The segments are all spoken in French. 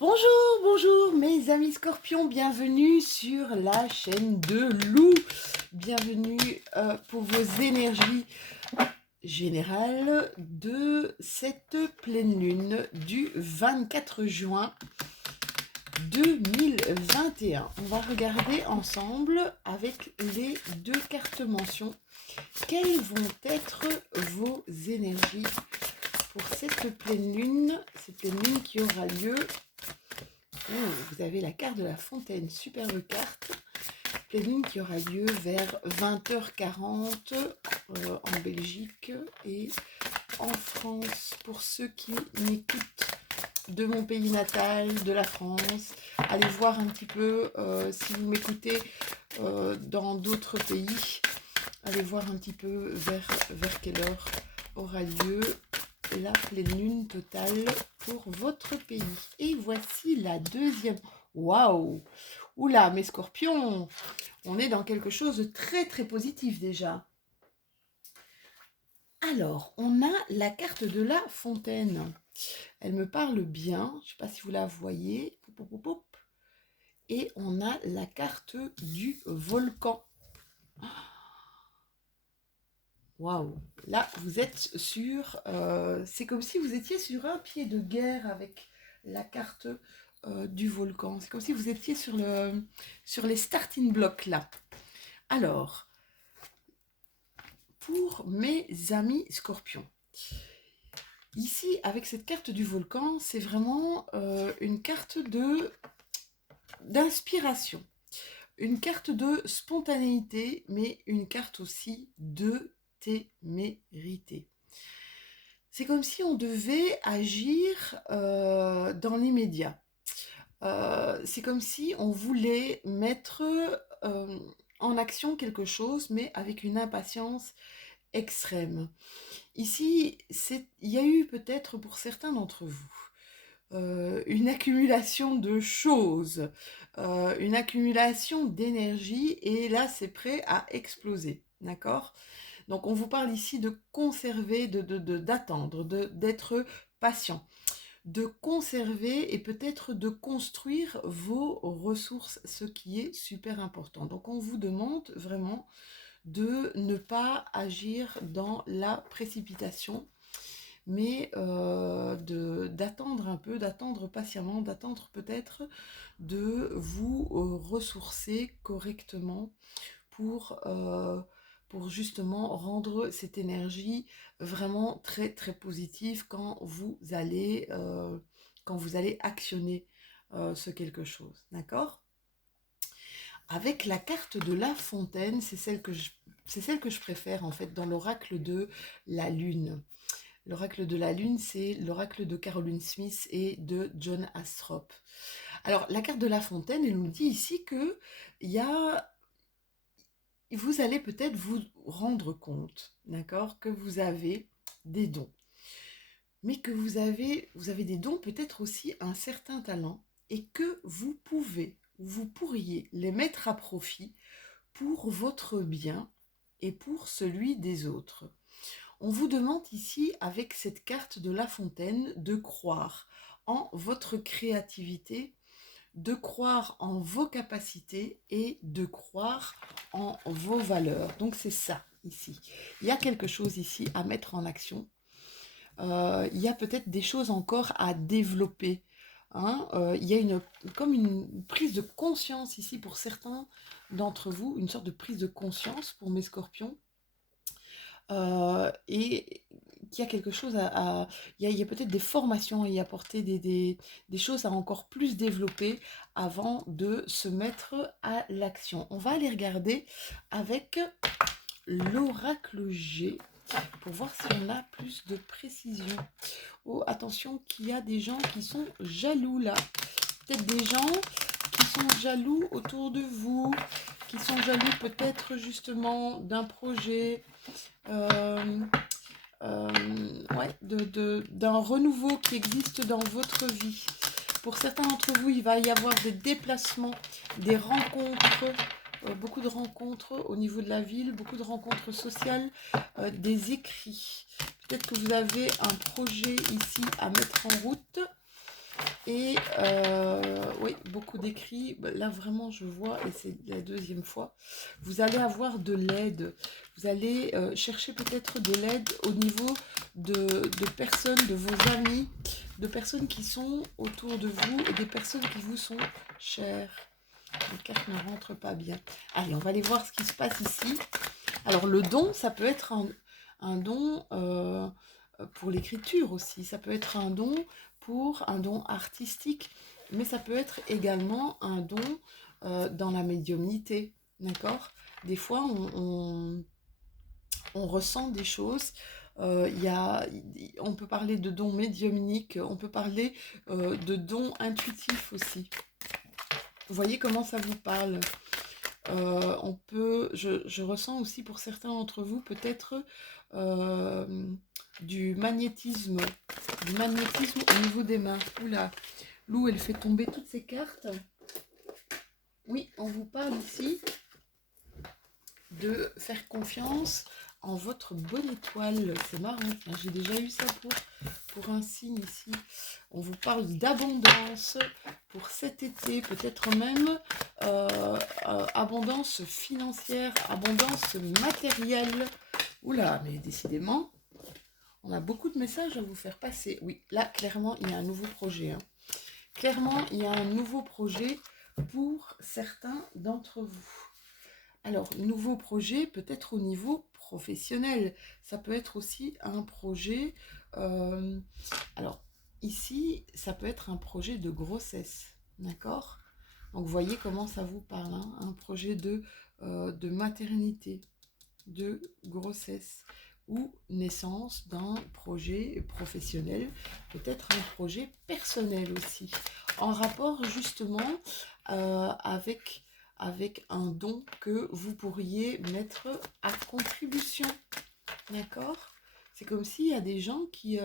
Bonjour, bonjour mes amis scorpions, bienvenue sur la chaîne de Lou. Bienvenue pour vos énergies générales de cette pleine lune du 24 juin 2021. On va regarder ensemble avec les deux cartes mentions quelles vont être vos énergies pour cette pleine lune qui aura lieu. Vous avez la carte de la fontaine, superbe carte. Pleine lune qui aura lieu vers 20h40 en Belgique et en France. Pour ceux qui m'écoutent de mon pays natal, de la France, allez voir un petit peu si vous m'écoutez dans d'autres pays. Allez voir un petit peu vers quelle heure aura lieu la pleine lune totale pour votre pays. Et voici la deuxième. Waouh! Oula, mes scorpions, on est dans quelque chose de très très positif déjà. Alors, on a la carte de la fontaine. Elle me parle bien, je ne sais pas si vous la voyez. Et on a la carte du volcan. Waouh! Là, vous êtes sur... c'est comme si vous étiez sur un pied de guerre avec la carte du volcan. C'est comme si vous étiez sur les starting blocks là. Alors, pour mes amis scorpions, ici, avec cette carte du volcan, c'est vraiment une carte d'inspiration. Une carte de spontanéité, mais une carte aussi de témérité. C'est comme si on devait agir dans l'immédiat. C'est comme si on voulait mettre en action quelque chose, mais avec une impatience extrême. Ici, il y a eu peut-être pour certains d'entre vous une accumulation de choses, une accumulation d'énergie, et là, c'est prêt à exploser, d'accord ? Donc, on vous parle ici de conserver, d'attendre, d'être patient, de conserver et peut-être de construire vos ressources, ce qui est super important. Donc, on vous demande vraiment de ne pas agir dans la précipitation, mais d'attendre un peu, d'attendre patiemment, d'attendre peut-être de vous ressourcer correctement pour justement rendre cette énergie vraiment très très positive quand vous allez actionner ce quelque chose, d'accord ? Avec la carte de la fontaine, c'est celle que je préfère en fait dans l'oracle de la lune. L'oracle de la lune, c'est l'oracle de Caroline Smith et de John Astrop. Alors, la carte de la fontaine, elle nous dit ici que vous allez peut-être vous rendre compte, d'accord, que vous avez des dons. Mais que vous avez des dons, peut-être aussi un certain talent, et que vous pourriez les mettre à profit pour votre bien et pour celui des autres. On vous demande ici, avec cette carte de la fontaine, de croire en votre créativité, de croire en vos capacités et de croire en vos valeurs. Donc c'est ça ici. Il y a quelque chose ici à mettre en action. Il y a peut-être des choses encore à développer. Hein. Il y a comme une prise de conscience ici pour certains d'entre vous, une sorte de prise de conscience pour mes scorpions. Et qu'il y a quelque chose il y a peut-être des formations à y apporter, des choses à encore plus développer avant de se mettre à l'action. On va aller regarder avec l'oracle G pour voir si on a plus de précision. Oh, attention qu'il y a des gens qui sont jaloux là. Peut-être des gens qui sont jaloux autour de vous, qui sont jaloux peut-être justement d'un projet, d'un renouveau qui existe dans votre vie. Pour certains d'entre vous, il va y avoir des déplacements, des rencontres, beaucoup de rencontres au niveau de la ville, beaucoup de rencontres sociales, des écrits. Peut-être que vous avez un projet ici à mettre en route. Et oui, beaucoup d'écrits. Bah, là, vraiment, je vois, et c'est la deuxième fois, vous allez avoir de l'aide. Vous allez chercher peut-être de l'aide au niveau de personnes, de vos amis, de personnes qui sont autour de vous et des personnes qui vous sont chères. Les cartes ne rentrent pas bien. Allez, on va aller voir ce qui se passe ici. Alors, le don, ça peut être un don pour l'écriture aussi. Ça peut être un don pour un don artistique, mais ça peut être également un don dans la médiumnité. D'accord? Des fois, on ressent des choses. On peut parler de dons médiumniques, on peut parler de dons intuitifs aussi. Vous voyez comment ça vous parle? Je ressens aussi pour certains d'entre vous peut-être euh, du magnétisme au niveau des mains. Oula, Lou, elle fait tomber toutes ces cartes. Oui, on vous parle ici de faire confiance en votre bonne étoile. C'est marrant, j'ai déjà eu ça pour un signe ici. On vous parle d'abondance pour cet été, peut-être même abondance financière, abondance matérielle. Oula, mais décidément, on a beaucoup de messages à vous faire passer. Oui, là, clairement, il y a un nouveau projet. Hein. Clairement, il y a un nouveau projet pour certains d'entre vous. Alors, nouveau projet, peut-être au niveau professionnel. Ça peut être aussi un projet... alors, ici, ça peut être un projet de grossesse. D'accord? Donc, vous voyez comment ça vous parle. Hein, un projet de maternité, de grossesse ou naissance d'un projet professionnel, peut-être un projet personnel aussi, en rapport justement avec un don que vous pourriez mettre à contribution. D'accord? C'est comme s'il y a des gens qui...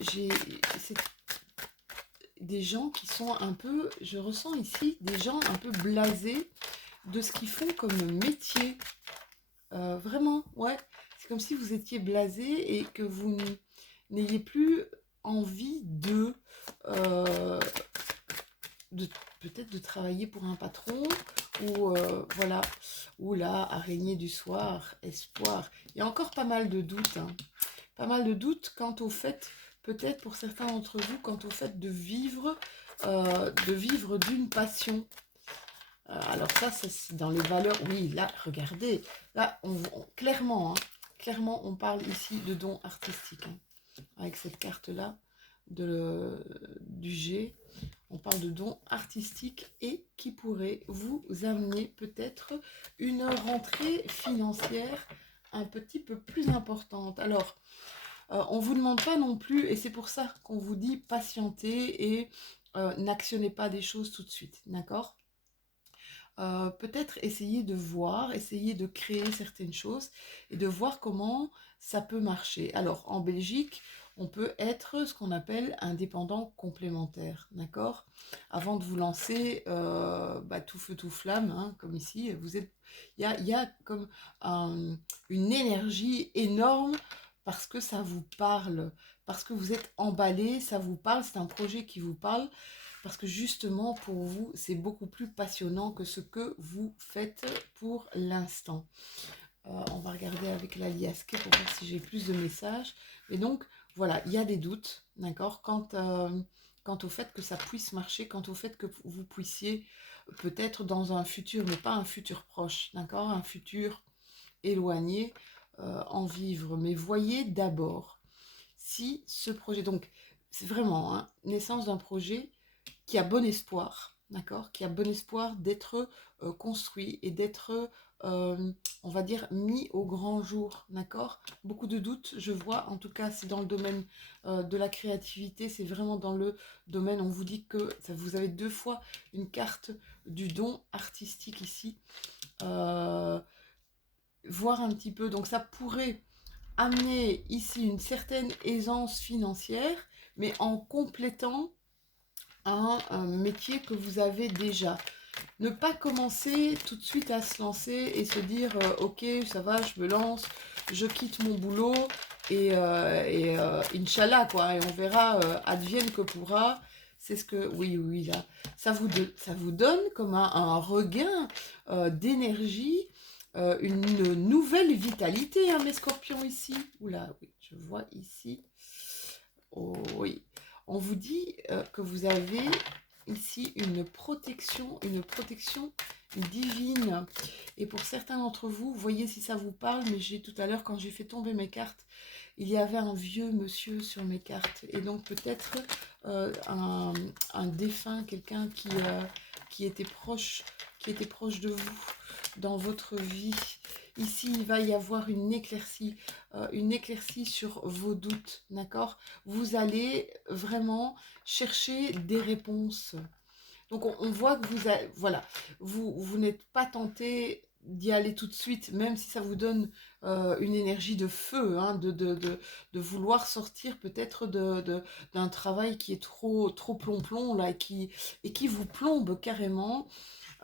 c'est des gens qui sont un peu... Je ressens ici des gens un peu blasés de ce qu'ils font comme métier. Vraiment, ouais. C'est comme si vous étiez blasé et que vous n'ayez plus envie euh, de peut-être de travailler pour un patron ou voilà, ou la araignée du soir, espoir. Il y a encore pas mal de doutes, hein. Pas mal de doutes quant au fait, peut-être pour certains d'entre vous, quant au fait de vivre d'une passion. Alors ça, c'est dans les valeurs. Oui, là, regardez. Là, clairement, hein, clairement, on parle ici de dons artistiques. Hein, avec cette carte-là du G, on parle de dons artistiques et qui pourraient vous amener peut-être une rentrée financière un petit peu plus importante. Alors, on ne vous demande pas non plus, et c'est pour ça qu'on vous dit patienter et n'actionnez pas des choses tout de suite, d'accord ? Peut-être essayer de voir, essayer de créer certaines choses et de voir comment ça peut marcher. Alors, en Belgique, on peut être ce qu'on appelle indépendant complémentaire, d'accord? Avant de vous lancer tout feu, tout flamme, hein, comme ici, il y a comme une énergie énorme parce que ça vous parle, parce que vous êtes emballé, ça vous parle, c'est un projet qui vous parle. Parce que justement, pour vous, c'est beaucoup plus passionnant que ce que vous faites pour l'instant. On va regarder avec l'aliasqué pour voir si j'ai plus de messages. Et donc, voilà, il y a des doutes, d'accord, quant au fait que ça puisse marcher, quant au fait que vous puissiez, peut-être dans un futur, mais pas un futur proche, d'accord, un futur éloigné, en vivre. Mais voyez d'abord si ce projet, donc, c'est vraiment hein, naissance d'un projet qui a bon espoir, d'accord, qui a bon espoir d'être construit et d'être, on va dire, mis au grand jour, d'accord. Beaucoup de doutes, je vois, en tout cas, c'est dans le domaine de la créativité, c'est vraiment dans le domaine, on vous dit que vous avez deux fois une carte du don artistique ici. Voir un petit peu, donc ça pourrait amener ici une certaine aisance financière, mais en complétant un métier que vous avez déjà. Ne pas commencer tout de suite à se lancer et se dire ok ça va, je me lance, je quitte mon boulot Inch'Allah, quoi, et on verra, advienne que pourra. C'est ce que, oui, oui, là, ça vous donne comme un regain d'énergie, une nouvelle vitalité, hein, mes scorpions, ici. Oula, oui, je vois ici. Oh, oui. On vous dit que vous avez ici une protection divine. Et pour certains d'entre vous, voyez si ça vous parle, mais j'ai tout à l'heure, quand j'ai fait tomber mes cartes, il y avait un vieux monsieur sur mes cartes. Et donc peut-être un défunt, quelqu'un qui était proche de vous dans votre vie. Ici, il va y avoir une éclaircie sur vos doutes, d'accord? Vous allez vraiment chercher des réponses. Donc, on voit que voilà, vous n'êtes pas tenté d'y aller tout de suite, même si ça vous donne une énergie de feu, hein, de vouloir sortir peut-être d'un travail qui est trop plomb-plomb, là, et qui vous plombe carrément.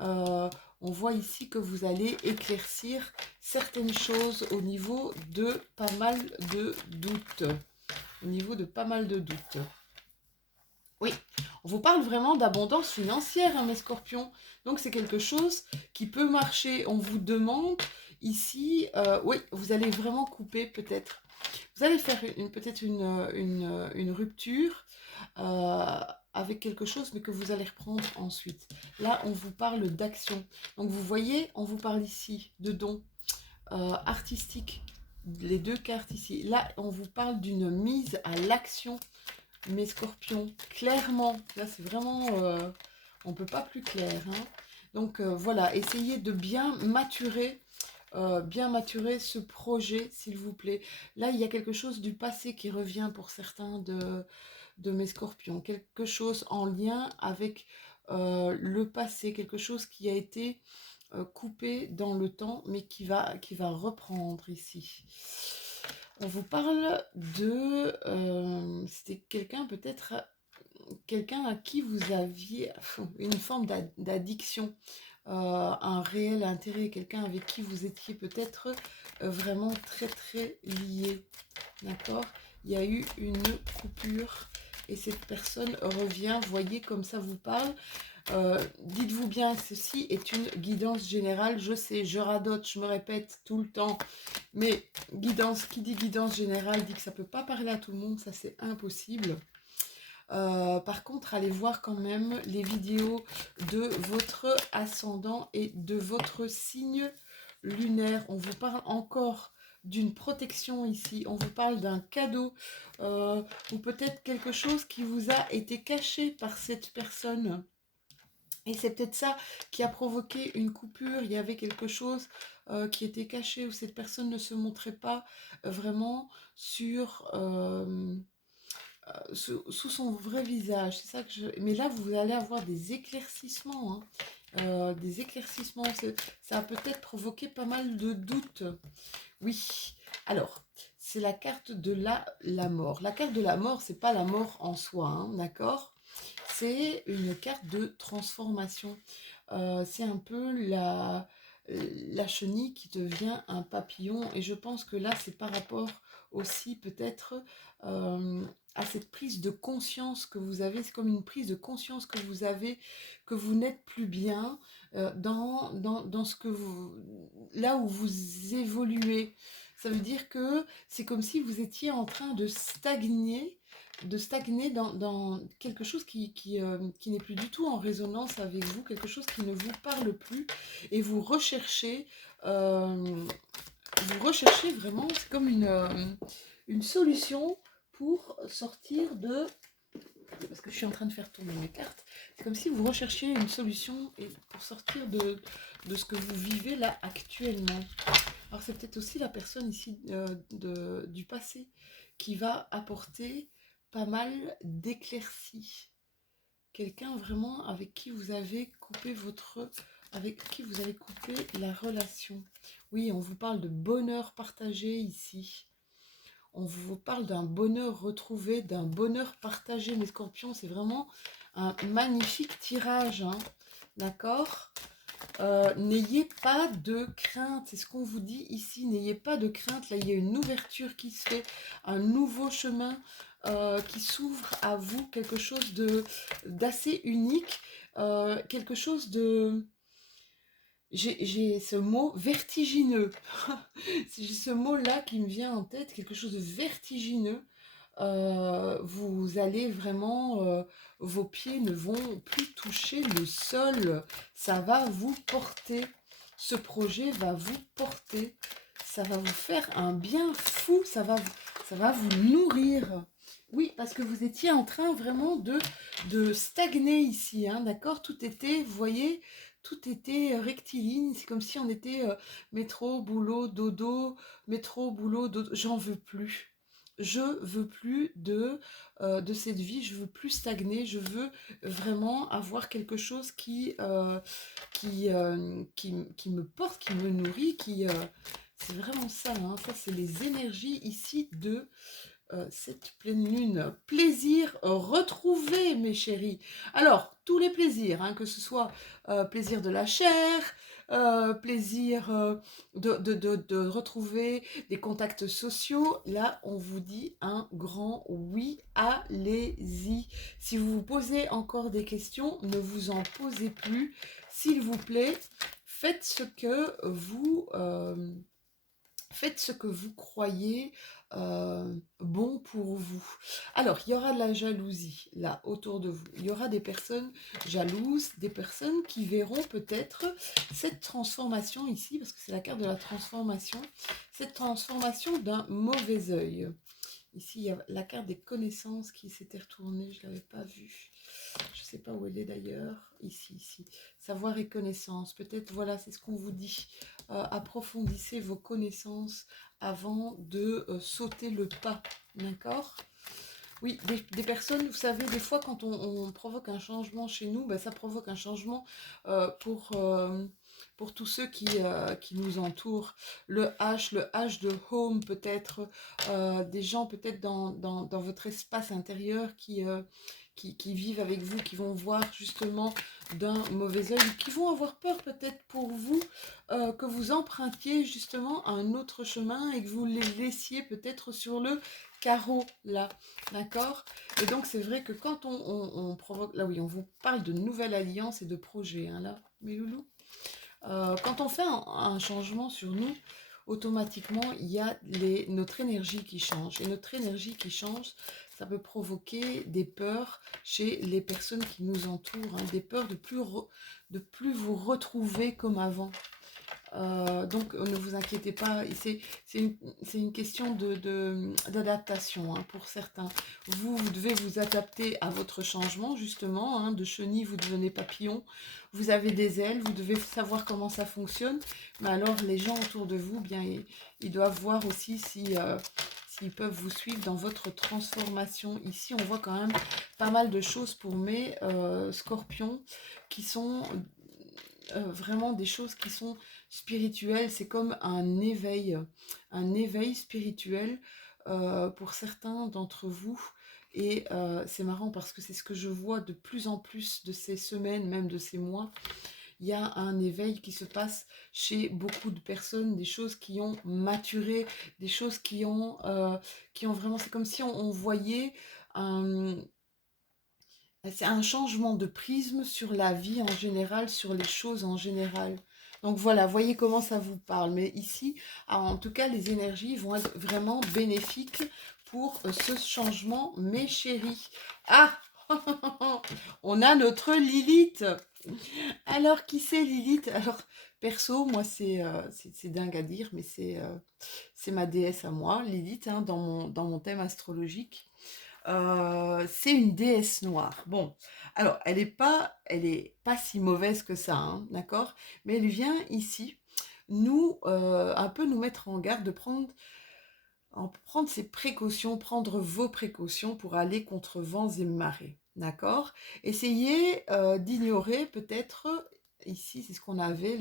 Euh, on voit ici que vous allez éclaircir certaines choses au niveau de pas mal de doutes. Au niveau de pas mal de doutes. Oui, on vous parle vraiment d'abondance financière, hein, mes scorpions. Donc c'est quelque chose qui peut marcher. On vous demande ici, oui, vous allez vraiment couper peut-être. Vous allez faire peut-être une rupture avec quelque chose, mais que vous allez reprendre ensuite. Là, on vous parle d'action. Donc vous voyez, on vous parle ici de dons artistiques. Les deux cartes ici. Là, on vous parle d'une mise à l'action, mes scorpions. Clairement, là c'est vraiment... on ne peut pas plus clair. Hein. Donc voilà, essayez de bien maturer ce projet, s'il vous plaît. Là, il y a quelque chose du passé qui revient pour certains de mes scorpions. Quelque chose en lien avec le passé, quelque chose qui a été coupé dans le temps, mais qui va reprendre ici. On vous parle de... c'était quelqu'un peut-être... quelqu'un à qui vous aviez une forme d'addiction, un réel intérêt, quelqu'un avec qui vous étiez peut-être vraiment très très lié, d'accord? Il y a eu une coupure et cette personne revient, voyez comme ça vous parle. Dites-vous bien que ceci est une guidance générale, je sais, je radote, je me répète tout le temps, mais guidance, qui dit guidance générale dit que ça ne peut pas parler à tout le monde, ça c'est impossible. Par contre, allez voir quand même les vidéos de votre ascendant et de votre signe lunaire. On vous parle encore d'une protection ici, on vous parle d'un cadeau ou peut-être quelque chose qui vous a été caché par cette personne. Et c'est peut-être ça qui a provoqué une coupure, il y avait quelque chose qui était caché où cette personne ne se montrait pas vraiment sur... sous son vrai visage, c'est ça que je... Mais là, vous allez avoir des éclaircissements, hein. Des éclaircissements, ça a peut-être provoqué pas mal de doutes. Oui, alors, c'est la carte de la mort. La carte de la mort, c'est pas la mort en soi, hein, d'accord? C'est une carte de transformation. C'est un peu la chenille qui devient un papillon. Et je pense que là, c'est par rapport aussi peut-être à cette prise de conscience que vous avez. C'est comme une prise de conscience que vous avez, que vous n'êtes plus bien dans ce que vous... Là où vous évoluez. Ça veut dire que c'est comme si vous étiez en train de stagner dans quelque chose qui n'est plus du tout en résonance avec vous, quelque chose qui ne vous parle plus, et euh, vous recherchez vraiment, c'est comme une solution pour sortir de... Parce que je suis en train de faire tourner mes cartes, c'est comme si vous recherchiez une solution pour sortir de ce que vous vivez là actuellement. Alors c'est peut-être aussi la personne ici du passé qui va apporter pas mal d'éclaircies. Quelqu'un vraiment avec qui vous avez coupé la relation. Oui, on vous parle de bonheur partagé ici. On vous parle d'un bonheur retrouvé, d'un bonheur partagé. Mes scorpions, c'est vraiment un magnifique tirage, hein. D'accord ? N'ayez pas de crainte, c'est ce qu'on vous dit ici, n'ayez pas de crainte. Là, il y a une ouverture qui se fait, un nouveau chemin qui s'ouvre à vous, quelque chose d'assez unique, quelque chose de... J'ai ce mot vertigineux. J'ai ce mot-là qui me vient en tête, quelque chose de vertigineux. Vous allez vraiment, vos pieds ne vont plus toucher le sol. Ça va vous porter. Ce projet va vous porter. Ça va vous faire un bien fou. Ça va vous nourrir. Oui, parce que vous étiez en train vraiment de stagner ici, hein, d'accord? Tout était, vous voyez, tout était rectiligne. C'est comme si on était métro, boulot, dodo, métro, boulot, dodo. J'en veux plus. Je veux plus de cette vie, je veux plus stagner, je veux vraiment avoir quelque chose qui me porte, qui me nourrit, c'est vraiment ça, hein, ça c'est les énergies ici de cette pleine lune. Plaisir retrouvé, mes chéris. Alors, tous les plaisirs, hein, que ce soit plaisir de la chair, plaisir de retrouver des contacts sociaux. Là, on vous dit un grand oui, allez-y. Si vous vous posez encore des questions, ne vous en posez plus. S'il vous plaît, faites ce que vous croyez bon pour vous. Alors, il y aura de la jalousie là autour de vous. Il y aura des personnes jalouses, des personnes qui verront peut-être cette transformation ici, parce que c'est la carte de la transformation, cette transformation d'un mauvais œil. Ici, il y a la carte des connaissances qui s'était retournée, je ne l'avais pas vue. Je ne sais pas où elle est d'ailleurs. Ici. Savoir et connaissance. Peut-être, voilà, c'est ce qu'on vous dit. Approfondissez vos connaissances avant de sauter le pas. D'accord ? Oui, des personnes, vous savez, des fois, quand on provoque un changement chez nous, ben, ça provoque un changement pour tous ceux qui nous entourent. Le H de home, peut-être, des gens peut-être dans votre espace intérieur qui vivent avec vous, qui vont voir justement d'un mauvais œil, qui vont avoir peur peut-être pour vous, que vous empruntiez justement un autre chemin et que vous les laissiez peut-être sur le carreau là, d'accord? Et donc c'est vrai que quand on provoque, là oui, on vous parle de nouvelles alliances et de projets, hein, là, mes loulous. Quand on fait un changement sur nous, automatiquement, il y a notre énergie qui change. Et notre énergie qui change, ça peut provoquer des peurs chez les personnes qui nous entourent, hein, des peurs de plus vous retrouver comme avant. Donc ne vous inquiétez pas, c'est une question d'adaptation, hein, pour certains. Vous devez vous adapter à votre changement, justement, hein, de chenille, vous devenez papillon, vous avez des ailes, vous devez savoir comment ça fonctionne, mais alors les gens autour de vous, bien, ils doivent voir aussi s'ils peuvent vous suivre dans votre transformation. Ici, on voit quand même pas mal de choses pour mes scorpions qui sont vraiment des choses qui sont spirituelles. C'est comme un éveil spirituel pour certains d'entre vous. Et c'est marrant parce que c'est ce que je vois de plus en plus de ces semaines, même de ces mois. Il y a un éveil qui se passe chez beaucoup de personnes, des choses qui ont maturé, des choses qui ont vraiment... C'est comme si on voyait c'est un changement de prisme sur la vie en général, sur les choses en général. Donc voilà, voyez comment ça vous parle. Mais ici, en tout cas, les énergies vont être vraiment bénéfiques pour ce changement, mes chéris. Ah, on a notre Lilith. Alors, qui c'est Lilith? Alors, perso, moi, c'est dingue à dire, mais c'est ma déesse à moi, Lilith, hein, dans mon thème astrologique. C'est une déesse noire. Bon, alors, elle est pas si mauvaise que ça, hein, d'accord? Mais elle vient ici un peu nous mettre en garde de prendre ses précautions, prendre vos précautions pour aller contre vents et marées, d'accord? Essayez d'ignorer peut-être, ici c'est ce qu'on avait,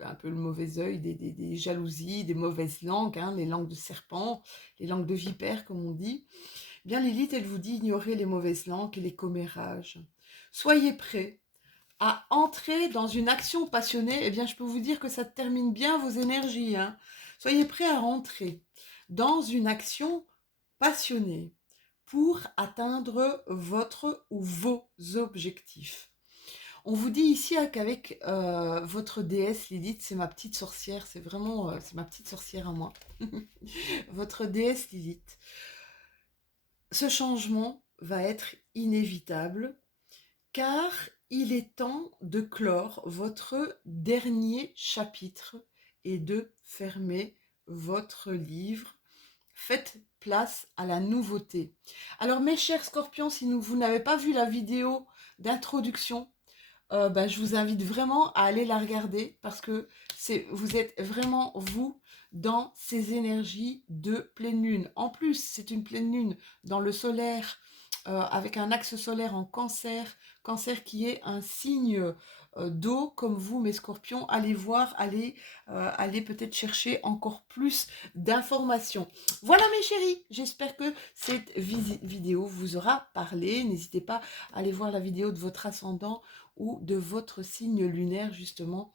un peu le mauvais œil, des jalousies, des mauvaises langues, hein, les langues de serpent, les langues de vipère comme on dit. Bien Lilith, elle vous dit ignorer les mauvaises langues et les commérages. Soyez prêts à entrer dans une action passionnée, eh bien, je peux vous dire que ça termine bien vos énergies, hein. Soyez prêts à rentrer dans une action passionnée pour atteindre votre ou vos objectifs. On vous dit ici qu'avec votre déesse Lilith, c'est ma petite sorcière, c'est vraiment, c'est ma petite sorcière à moi. Votre déesse Lilith, ce changement va être inévitable car il est temps de clore votre dernier chapitre et de fermer votre livre. Faites place à la nouveauté. Alors mes chers scorpions, si vous n'avez pas vu la vidéo d'introduction, je vous invite vraiment à aller la regarder parce que vous êtes vraiment, vous, dans ces énergies de pleine lune. En plus, c'est une pleine lune dans le solaire, avec un axe solaire en cancer, cancer qui est un signe d'eau comme vous, mes scorpions. Allez voir, allez peut-être chercher encore plus d'informations. Voilà mes chéris, j'espère que cette vidéo vous aura parlé. N'hésitez pas à aller voir la vidéo de votre ascendant ou de votre signe lunaire justement.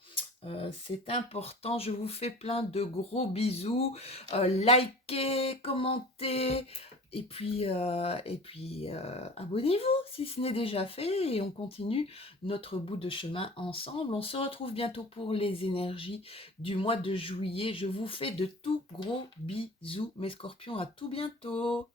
C'est important. Je vous fais plein de gros bisous. Likez, commentez et puis abonnez-vous si ce n'est déjà fait et on continue notre bout de chemin ensemble. On se retrouve bientôt pour les énergies du mois de juillet. Je vous fais de tout gros bisous mes scorpions. À tout bientôt.